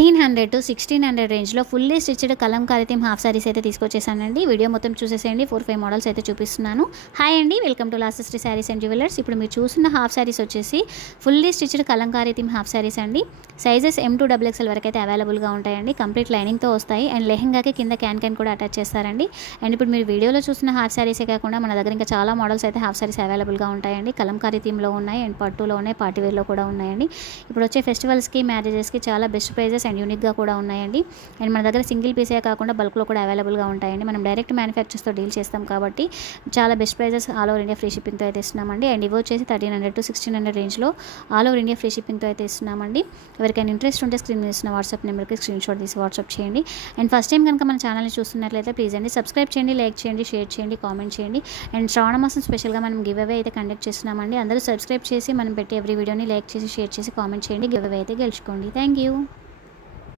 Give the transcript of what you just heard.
1500 to 1600 రేంజ్లో fully stitched kalamkari theme half saris అయితే తీసుకొచ్చేసానండి. Video మొత్తం చూసేసేయండి. 4-5 మోడల్స్ అయితే చూపిస్తున్నాను. హాయ్ అండి, welcome to last Sri sarees and jewellers. ఇప్పుడు మీరు చూస్తున్న హాఫ్ సారీస్ వచ్చేసి fully stitched kalamkari theme half sarees అండి. సైజెస్ M2XXL వరకు అయితే అవైలబుల్గా ఉంటాయండి. కంప్లీట్ లైనింగ్తో వస్తాయి అండ్ లెహంగాకి కింద క్యాన్ కూడా అటాచ్ చేస్తారండి. అండ్ ఇప్పుడు మీరు వీడియోలో చూసిన హాఫ్ సారీసే కాకుండా మన దగ్గర ఇంకా చాలా మోడల్స్ అయితే హాఫ్ సారీస్ అవైలబుల్గా ఉంటాయండి. కలంకారీ థీమ్లో ఉన్నాయి అండ్ పట్టులో ఉన్నాయి, పార్టీ వేర్లో కూడా ఉన్నాయండి. ఇప్పుడు వచ్చే ఫెస్టివల్స్కి, మ్యారేజెస్కి చాలా బెస్ట్ ప్రైజెస్ అండ్ యూనిక్గా కూడా ఉన్నాయండి. అండ్ మన దగ్గర సింగిల్ పీసే కాకుండా బల్క్లో కూడా అవైలబుల్గా ఉంటాయండి. మనం డైరెక్ట్ మ్యానుఫ్యాక్చర్స్తో డీల్ చేస్తాం కాబట్టి చాలా best prices all over India free షిప్పింగ్తో అయితే ఇస్తున్నామండి. అండ్ ఇవి వచ్చేసి 1300 to 1600 రేంజ్లో ఆల్ ఓవర్ ఇండియా ఫ్రీ షిప్పింగ్తో అయితే ఇస్తున్నామండి. ఎవరికైనా ఇంట్రెస్ట్ ఉంటే స్క్రీన్ మీద ఇస్తున్న వాట్సాప్ నెంబర్కి స్క్రీన్ షాట్ తీసి వాట్సాప్ చేయండి. అండ్ ఫస్ట్ టైం కనుక మన ఛానల్ని చూస్తున్నట్లయితే ప్లీజ్ అండి సబ్స్క్రైబ్ చేయండి, లైక్ చేయండి, షేర్ చేయండి, కామెంట్ చేయండి. అండ్ శ్రావణ మాసం స్పెషల్గా మనం గివ్ అవే అయితే కండక్ట్ చేస్తున్నామండి. అందరూ సబ్స్క్రైబ్ చేసి మనం పెట్టే ఎవ్రీ వీడియోని లైక్ చేసి, షేర్ చేసి, కామెంట్ చేయండి. గివ్ అవే అయితే గెలుచుకోండి. Thank you.